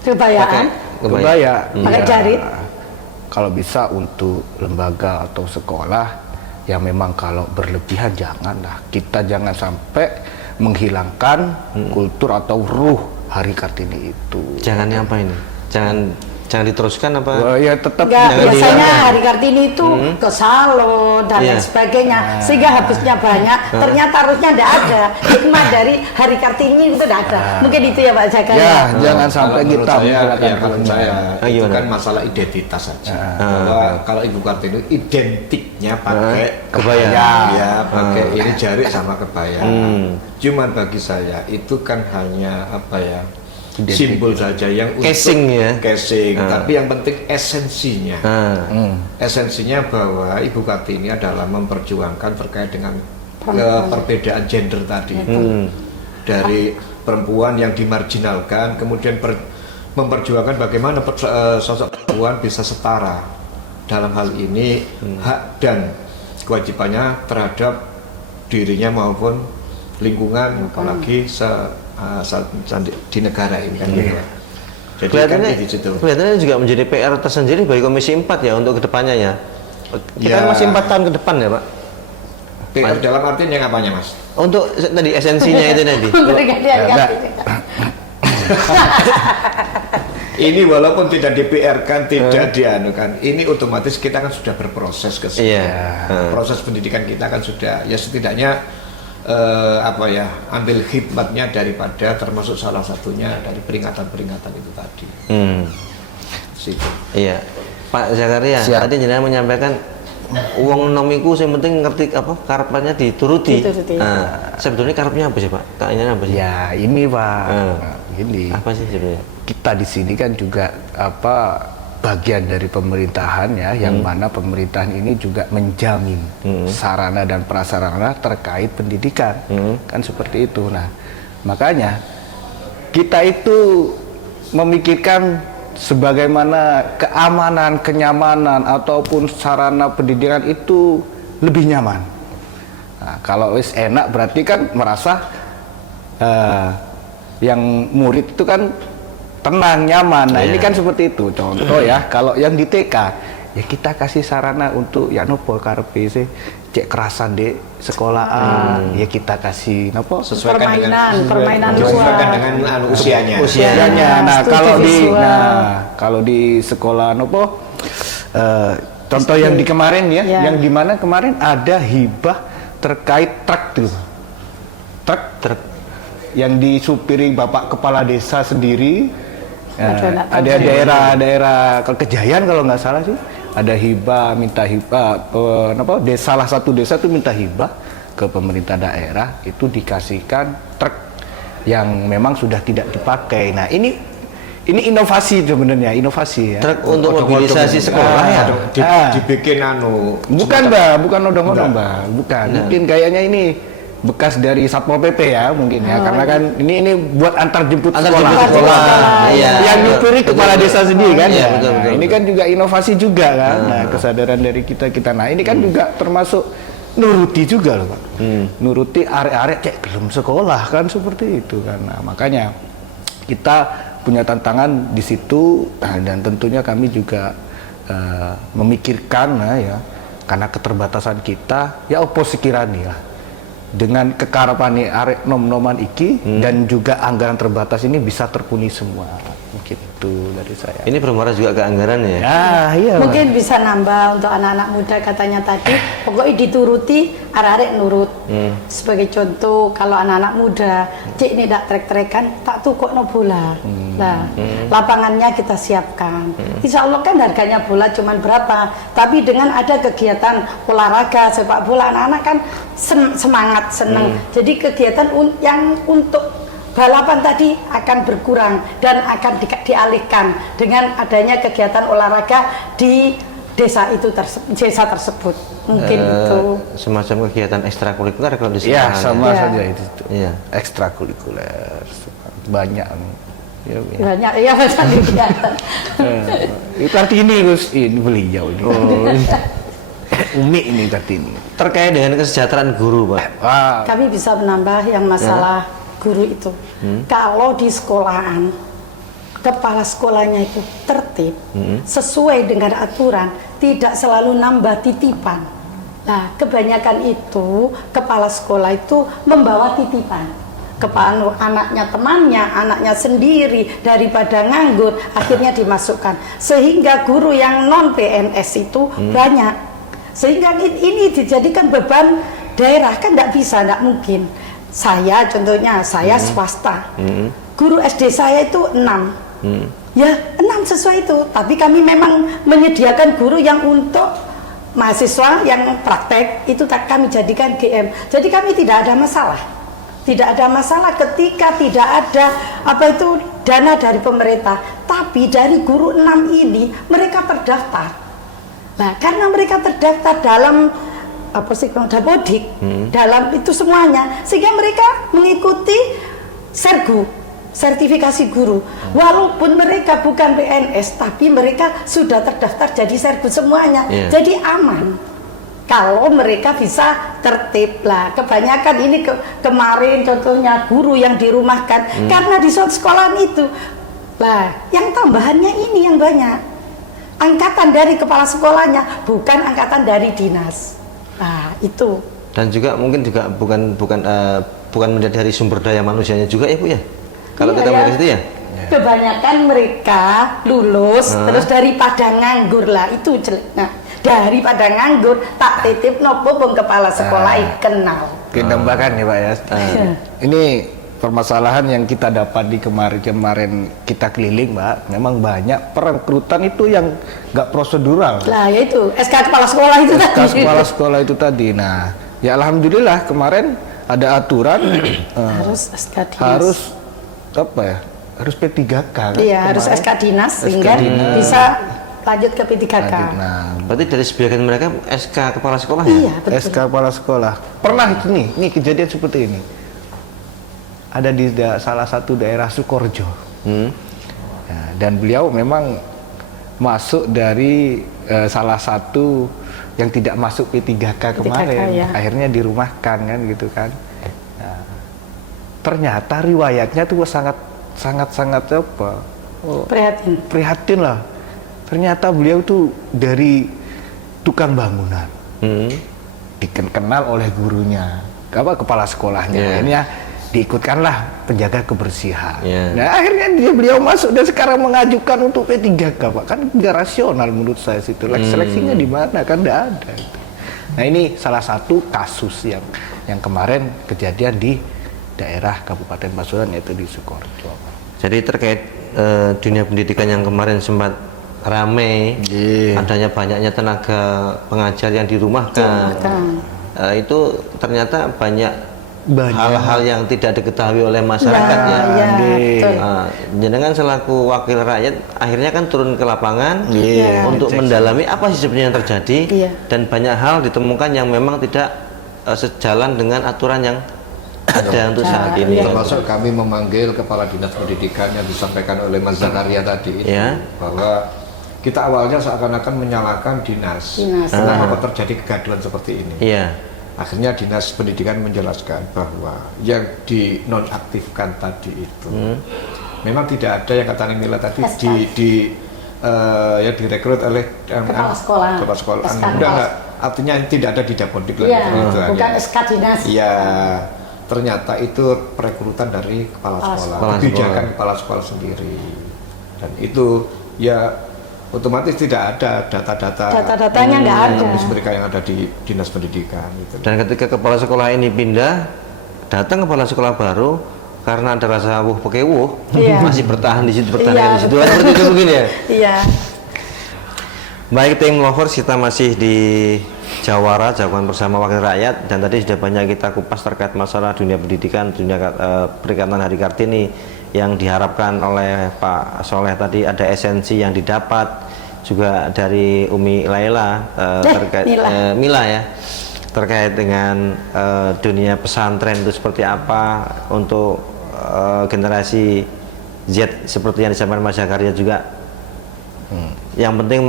Kebayaan. Kebaya. Pakai Iya. jarit. Kalau bisa untuk lembaga atau sekolah, ya memang kalau berlebihan janganlah. Kita jangan sampai menghilangkan kultur atau ruh hari Kartini itu. Jangan apa ini? Jangan diteruskan apa? Ya tetap Enggak, Jangan biasanya dihilangkan. hari Kartini itu ke salon dan Iya. lain sebagainya, sehingga habisnya banyak. Ternyata harusnya tidak ada. Hikmah dari hari Kartini itu tidak ada. Mungkin itu ya Pak Jaka. ya jangan sampai Kalau menurut kita saya, menghilangkan ya, menurut kulturnya. saya itu gimana? kan masalah identitas saja. Bahwa kalau Ibu Kartini identiknya pakai kebaya. ya pakai ini jarik sama kebaya. Cuman bagi saya itu kan hanya apa ya, simbol saja yang untuk Casing ya? casing. Tapi yang penting esensinya. Ah. Esensinya bahwa Ibu Kartini adalah memperjuangkan terkait dengan perbedaan gender tadi itu. Dari perempuan yang dimarginalkan, kemudian memperjuangkan bagaimana sosok perempuan bisa setara dalam hal ini hak dan kewajibannya terhadap dirinya maupun lingkungan, apalagi di negara ini kan gitu. Jadi Kelihatannya, kan di situ. kelihatannya juga menjadi PR tersendiri bagi Komisi 4 ya untuk kedepannya ya. Kita Ya. kan masih 4 tahun ke depan ya Pak. PR dalam artian yang apanya Mas? Untuk tadi esensinya itu tadi. Memberikan hari Kartini. Ini walaupun tidak di-PR-kan, tidak dianukan, ini otomatis kita kan sudah berproses ke situ. Iya. Proses pendidikan kita kan sudah, ya setidaknya ambil hikmatnya daripada termasuk salah satunya dari peringatan-peringatan itu tadi. Situ. Iya. Pak Zakaria, Siap. tadi jenengan menyampaikan uang nomiku yang penting ngerti apa karepannya dituruti. Dituruti. Nah, sebetulnya karepnya apa sih Pak? Kayaknya apa sih? Ya ini Pak, ini Apa sih sebenarnya? kita di sini kan juga bagian dari pemerintahan ya, yang mana pemerintahan ini juga menjamin sarana dan prasarana terkait pendidikan, kan seperti itu. Nah, makanya kita itu memikirkan sebagaimana keamanan, kenyamanan ataupun sarana pendidikan itu lebih nyaman. Nah, kalau wis enak berarti kan merasa yang murid itu kan tenang, nyaman. Nah, ini kan seperti itu. Contoh ya, kalau yang di TK ya kita kasih sarana untuk ya nopo karepe sih cek kerasan di sekolahan, ya kita kasih nopo Permainan Disesuaikan luar. dengan usianya. usianya. Nah, studi kalau di visual. kalau di sekolah nopo contoh yang di kemarin ya, Ya. yang di mana kemarin ada hibah terkait truk tuh. Truk yang disupiri Bapak Kepala Desa sendiri. Ada daerah Kejayaan kalau nggak salah sih, ada hibah, minta hibah, salah satu desa tuh minta hibah ke pemerintah daerah, itu dikasihkan truk yang memang sudah tidak dipakai. Nah, ini inovasi sebenarnya, inovasi ya. Truk untuk mobilisasi sekolah ya. Dibikin Bukan Mbak, bukan odong-odong Mbak, bukan. Mungkin kayaknya ini bekas dari Satpol PP ya mungkin ya, karena kan ini buat antar jemput sekolah. Iya. Yang nyupiri kepala desa sendiri kan. Iya, Nah, betul. ini kan juga inovasi juga kan. Nah, kesadaran dari kita. Nah, ini kan juga termasuk nuruti juga loh Pak. Nuruti arek-arek cek belum sekolah kan seperti itu kan. Nah, makanya kita punya tantangan di situ. Nah, dan tentunya kami juga memikirkan ya, karena keterbatasan kita ya opo sekiranya lah dengan kekarapan arek nom-noman iki dan juga anggaran terbatas ini bisa terpenuhi semua. Mungkin itu dari saya. Ini bermuara juga ke anggaran ya. Ya, iya. Pak. Mungkin bisa nambah untuk anak-anak muda katanya tadi, pokoknya dituruti, arek-arek nurut. Sebagai contoh, kalau anak-anak muda, cik ini tak trek-trekan, tak tukok no bola. Nah, lapangannya kita siapkan. Insya Allah kan harganya bola cuman berapa, tapi dengan ada kegiatan olahraga, sepak bola, anak-anak kan semangat, seneng. Jadi kegiatan yang untuk balapan tadi akan berkurang dan akan dialihkan dengan adanya kegiatan olahraga di desa tersebut. Mungkin itu Semacam kegiatan ekstrakurikuler kalau di Ya, sekolah. sama Ya. saja itu. Iya. Ekstrakurikuler banyak. Ya, ya. banyak ya banyak kegiatan. Itu Kartini Gus, ini beliau ini. Umi ini tadi ini. Terkait dengan kesejahteraan guru, Pak. Wah, Kami bisa menambah yang masalah guru itu. Kalau di sekolahan, kepala sekolahnya itu tertib, sesuai dengan aturan, tidak selalu nambah titipan. Nah, kebanyakan itu kepala sekolah itu membawa titipan. Kepada anaknya temannya, anaknya sendiri, daripada nganggur, akhirnya dimasukkan. Sehingga guru yang non PNS itu banyak. Sehingga ini dijadikan beban daerah, kan tidak bisa, tidak mungkin. Saya contohnya, saya swasta. Guru SD saya itu 6. Ya 6 sesuai itu. Tapi kami memang menyediakan guru yang untuk mahasiswa yang praktek, itu kami jadikan GM. Jadi kami tidak ada masalah. Tidak ada masalah ketika tidak ada dana dari pemerintah. Tapi dari guru 6 ini mereka terdaftar. Nah, karena mereka terdaftar dalam Dapodik, dalam itu semuanya, sehingga mereka mengikuti sergu, sertifikasi guru. Walaupun mereka bukan PNS, tapi mereka sudah terdaftar jadi sergu semuanya. Jadi aman. Kalau mereka bisa tertib lah. Kebanyakan ini kemarin contohnya guru yang dirumahkan karena di suatu sekolahan itu. Lah, yang tambahannya ini yang banyak. Angkatan dari kepala sekolahnya, bukan angkatan dari dinas. Nah, itu. Dan juga mungkin juga bukan menjadi dari sumber daya manusianya juga ya, Bu ya. Kalau kita melihat itu ya. Kebanyakan mereka lulus terus daripada nganggur lah, itu jelek. Nah, daripada nganggur tak titip nopo bung kepala sekolah kenal. Tambahkan ya Pak ya. Ini permasalahan yang kita dapat di kemarin kita keliling, Mbak. Memang banyak perekrutan itu yang nggak prosedural. Lah ya itu SK kepala sekolah itu tadi. SK kepala sekolah itu tadi. Nah, ya alhamdulillah kemarin ada aturan harus SK dinas. Harus harus P3K kan? Iya, harus SK dinas sehingga bisa lanjut ke P3K. Nah, berarti dari sebagian mereka SK kepala sekolah ya? Iya, betul. SK kepala sekolah. Pernah ini kejadian seperti ini. Ada di salah satu daerah Sukorejo. Ya, dan beliau memang masuk dari salah satu yang tidak masuk P3K kemarin. ya. Akhirnya dirumahkan kan gitu kan. Nah, ternyata riwayatnya tuh sangat prihatin lah. Ternyata beliau tuh dari tukang bangunan, dikenal oleh gurunya, kepala sekolahnya. Akhirnya diikutkanlah penjaga kebersihan. Nah, akhirnya beliau masuk dan sekarang mengajukan untuk P3K, Pak. Kan nggak rasional menurut saya situ. Seleksinya di mana? Kan nggak ada. Nah, ini salah satu kasus yang kemarin kejadian di daerah Kabupaten Pasuruan, yaitu di Sukorejo. Jadi terkait dunia pendidikan yang kemarin sempat ramai, adanya banyaknya tenaga pengajar yang dirumahkan, itu ternyata banyak hal-hal yang tidak diketahui oleh masyarakatnya. Jenengan selaku wakil rakyat akhirnya kan turun ke lapangan untuk mendalami apa sih sebenarnya yang terjadi, dan banyak hal ditemukan yang memang tidak sejalan dengan aturan yang ada untuk saat ini. Termasuk kami memanggil kepala dinas pendidikan yang disampaikan oleh Mas Zakaria tadi itu, bahwa kita awalnya seakan-akan menyalahkan dinas. Kenapa terjadi kegaduhan seperti ini? Akhirnya dinas pendidikan menjelaskan bahwa yang dinonaktifkan tadi itu memang tidak ada yang kata Nila tadi yang direkrut oleh kepala sekolah. Artinya tidak ada di Dapodik bukan SK dinas. Iya. Ternyata itu perekrutan dari kepala sekolah, kebijakan kepala sekolah sendiri, dan itu ya otomatis tidak ada data-datanya nggak ada. Mereka yang ada di dinas pendidikan gitu. Dan ketika kepala sekolah ini pindah, datang kepala sekolah baru, karena ada rasa pekewuh, masih bertahan di situ, seperti itu mungkin ya. Baik, tim Lovers, kita masih di Jawara, Jagoan Bersama Wakil Rakyat, dan tadi sudah banyak kita kupas terkait masalah dunia pendidikan, dunia peringatan Hari Kartini yang diharapkan oleh Pak Soleh. Tadi ada esensi yang didapat juga dari Umi Laila terkait Mila ya, terkait dengan dunia pesantren itu seperti apa untuk generasi Z, seperti yang disampaikan Mas Zakaria juga Yang penting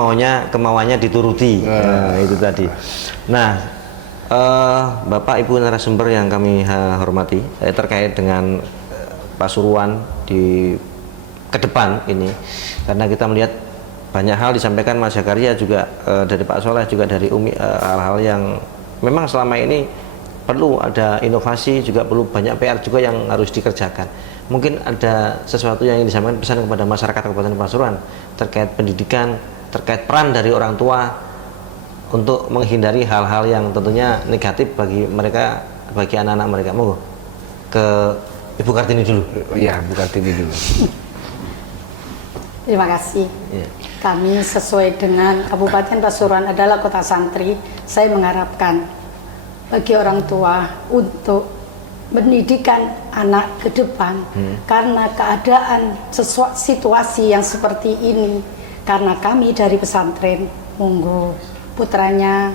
kemauannya dituruti. Nah, itu tadi. Nah, Bapak Ibu narasumber yang kami hormati, terkait dengan Pasuruan di ke depan ini, karena kita melihat banyak hal disampaikan Mas Zakaria juga, dari Pak Soleh juga, dari Umi, hal-hal yang memang selama ini perlu ada inovasi, juga perlu banyak PR juga yang harus dikerjakan. Mungkin ada sesuatu yang ingin disampaikan, pesan kepada masyarakat Kabupaten Pasuruan terkait pendidikan, terkait peran dari orang tua untuk menghindari hal-hal yang tentunya negatif bagi mereka, bagi anak-anak mereka. Monggo ke Ibu Kartini dulu. Iya, Bu Kartini dulu. Terima kasih. Ya. Kami sesuai dengan Kabupaten Pasuruan adalah kota santri, saya mengharapkan bagi orang tua untuk pendidikan anak ke depan, karena keadaan situasi yang seperti ini, karena kami dari pesantren monggo putranya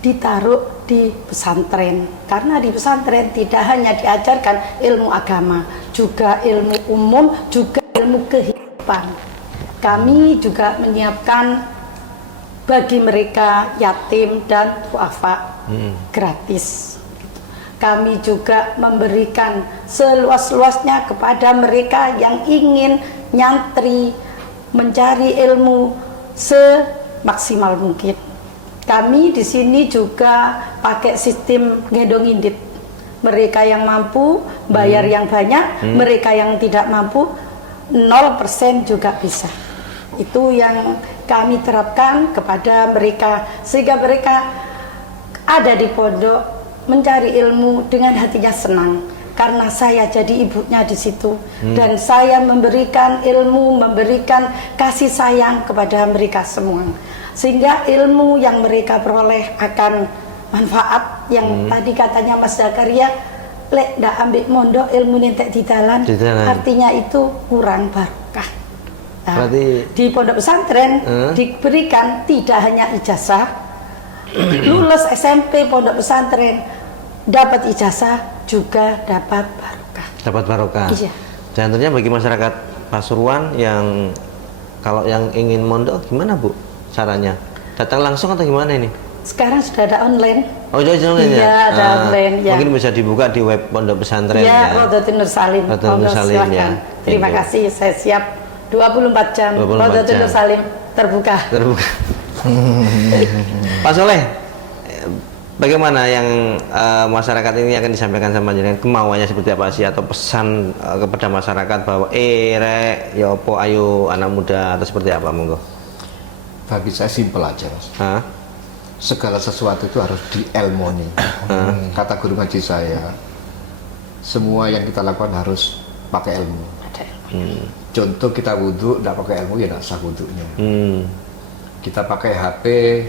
ditaruh di pesantren, karena di pesantren tidak hanya diajarkan ilmu agama, juga ilmu umum, juga ilmu kehidupan. Kami juga menyiapkan bagi mereka yatim dan duafa gratis. Kami juga memberikan seluas-luasnya kepada mereka yang ingin nyantri, mencari ilmu semaksimal mungkin. Kami di sini juga pakai sistem gendong indit. Mereka yang mampu bayar yang banyak, mereka yang tidak mampu 0% juga bisa. Itu yang kami terapkan kepada mereka, sehingga mereka ada di pondok mencari ilmu dengan hatinya senang, karena saya jadi ibunya di situ, dan saya memberikan ilmu, memberikan kasih sayang kepada mereka semua, sehingga ilmu yang mereka peroleh akan manfaat yang tadi katanya Mas Zakaria, lek ndak ambil mondok ilmu nentek di dalan, artinya itu kurang barokah. Nah, Berarti di pondok pesantren diberikan tidak hanya ijazah, lulus SMP pondok pesantren dapat ijazah juga dapat barokah. dapat barokah. Iya. Dan tentunya bagi masyarakat Pasuruan yang kalau yang ingin mondok gimana Bu caranya? Datang langsung atau gimana ini? Sekarang sudah ada online. Oh, jadi online ya? Iya, ada online ya. Mungkin bisa dibuka di web Pondok Pesantren Ya, ya. Rodotul Nur Salim. Rodotul Nur Monggo, Salim, silakan. ya. Terima Thank you. kasih, saya siap 24 jam. 24 Rodotul jam. Nur Salim terbuka. Terbuka. Pak Soleh, bagaimana yang masyarakat ini akan disampaikan sama jenengan, kemauannya seperti apa sih, atau pesan kepada masyarakat bahwa rek ya opo ayo anak muda, atau seperti apa? Monggo. Bagi saya simpel aja, Mas. Hah? Segala sesuatu itu harus dielmoni. Kata guru ngaji saya, semua yang kita lakukan harus pakai ilmu. Ada. Contoh kita wudhu, tidak pakai ilmu ya tidak sah wudhunya. Kita pakai HP,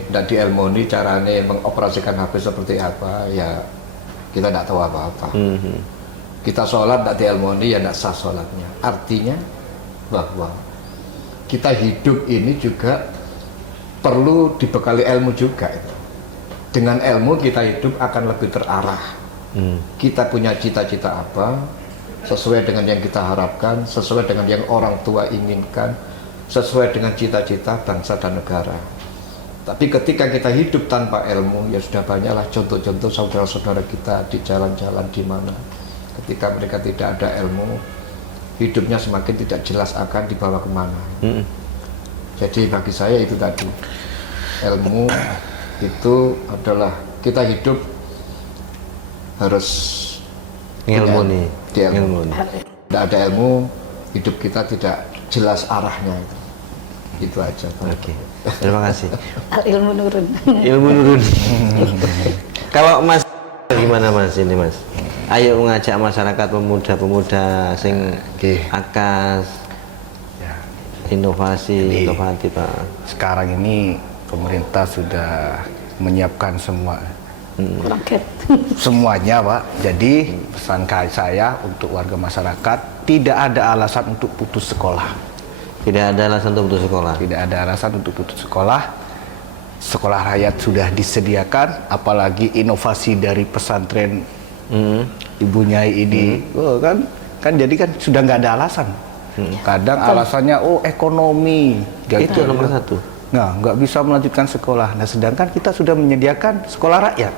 tidak dielmoni caranya mengoperasikan HP seperti apa, ya kita tidak tahu apa-apa. Kita sholat tidak dielmoni ya tidak sah sholatnya. Artinya bahwa kita hidup ini juga perlu dibekali ilmu juga. Dengan ilmu kita hidup akan lebih terarah. Kita punya cita-cita apa, sesuai dengan yang kita harapkan, sesuai dengan yang orang tua inginkan, sesuai dengan cita-cita bangsa dan negara. Tapi ketika kita hidup tanpa ilmu, ya sudah banyaklah contoh-contoh saudara-saudara kita di jalan-jalan di mana ketika mereka tidak ada ilmu, hidupnya semakin tidak jelas akan dibawa kemana. Jadi bagi saya itu tadi, ilmu itu adalah kita hidup harus Ngilmuni. ilmu. Tidak ada ilmu, hidup kita tidak jelas arahnya. Itu aja. Oke. Terima kasih. Al ilmu nurun. Ilmu nurun. Kalau Mas gimana Mas ini Mas? Ayo mengajak masyarakat pemuda-pemuda sing akas, inovasi, inovatif Pak. Sekarang ini pemerintah sudah menyiapkan semuanya Pak. Jadi pesan saya untuk warga masyarakat, tidak ada alasan untuk putus sekolah. Tidak ada alasan untuk putus sekolah. Tidak ada alasan untuk putus sekolah. Sekolah rakyat sudah disediakan, apalagi inovasi dari pesantren Ibu Nyai ini, oh, kan jadi kan sudah nggak ada alasan. Kadang alasannya oh ekonomi, Itu nomor satu. Nah, nggak bisa melanjutkan sekolah. Nah, sedangkan kita sudah menyediakan sekolah rakyat.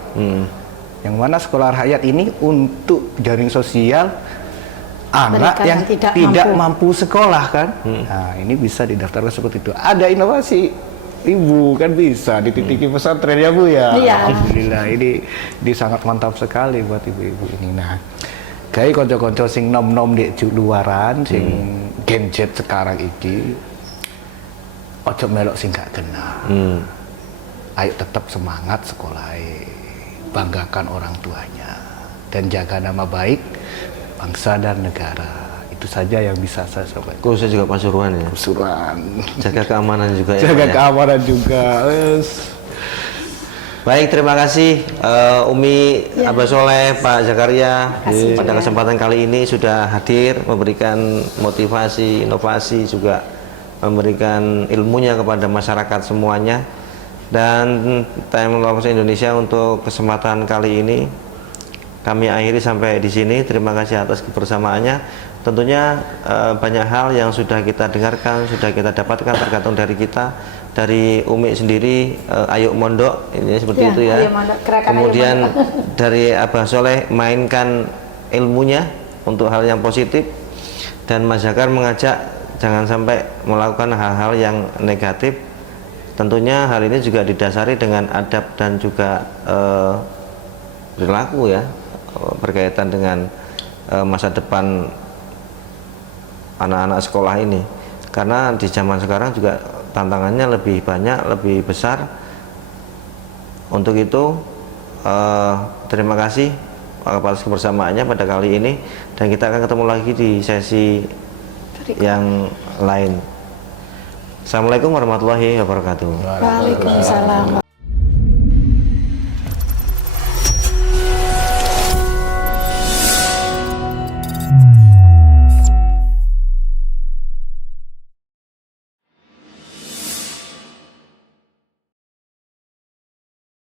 Yang mana sekolah rakyat ini untuk jaring sosial anak Mereka yang yang tidak mampu sekolah kan. Nah, ini bisa didaftarkan seperti itu. Ada inovasi, Ibu kan bisa dititiki pesantren ya Bu ya. Iya. Alhamdulillah ini sangat mantap sekali buat ibu-ibu ini. Nah, kayak konco-konco sing nom-nom di luaran, sing gadget sekarang iki, ojo melok sing gak kena. Ayo tetap semangat sekolah, banggakan orang tuanya, dan jaga nama baik bangsa dan negara. Itu saja yang bisa saya sampaikan. Khususnya juga Pasuruan ya. Pasuruan. Jaga keamanan juga ya. Jaga Pak, ya. keamanan juga. Baik, terima kasih Umi Abah Soleh, Pak Zakaria pada kesempatan kali ini sudah hadir memberikan motivasi, inovasi, juga memberikan ilmunya kepada masyarakat semuanya. Dan Time Loves Indonesia untuk kesempatan kali ini kami akhiri sampai di sini. Terima kasih atas kebersamaannya. Tentunya banyak hal yang sudah kita dengarkan, sudah kita dapatkan tergantung dari kita. Dari Umi sendiri, ayo mondok, ini seperti itu ya. Kemudian dari Abah Soleh, mainkan ilmunya untuk hal yang positif. Dan Mas Zakar mengajak jangan sampai melakukan hal-hal yang negatif. Tentunya hal ini juga didasari dengan adab dan juga perilaku ya, berkaitan dengan masa depan anak-anak sekolah ini. Karena di zaman sekarang juga tantangannya lebih banyak, lebih besar. Untuk itu terima kasih atas kebersamaannya pada kali ini, dan kita akan ketemu lagi di sesi yang lain. Assalamualaikum warahmatullahi wabarakatuh. Waalaikumsalam.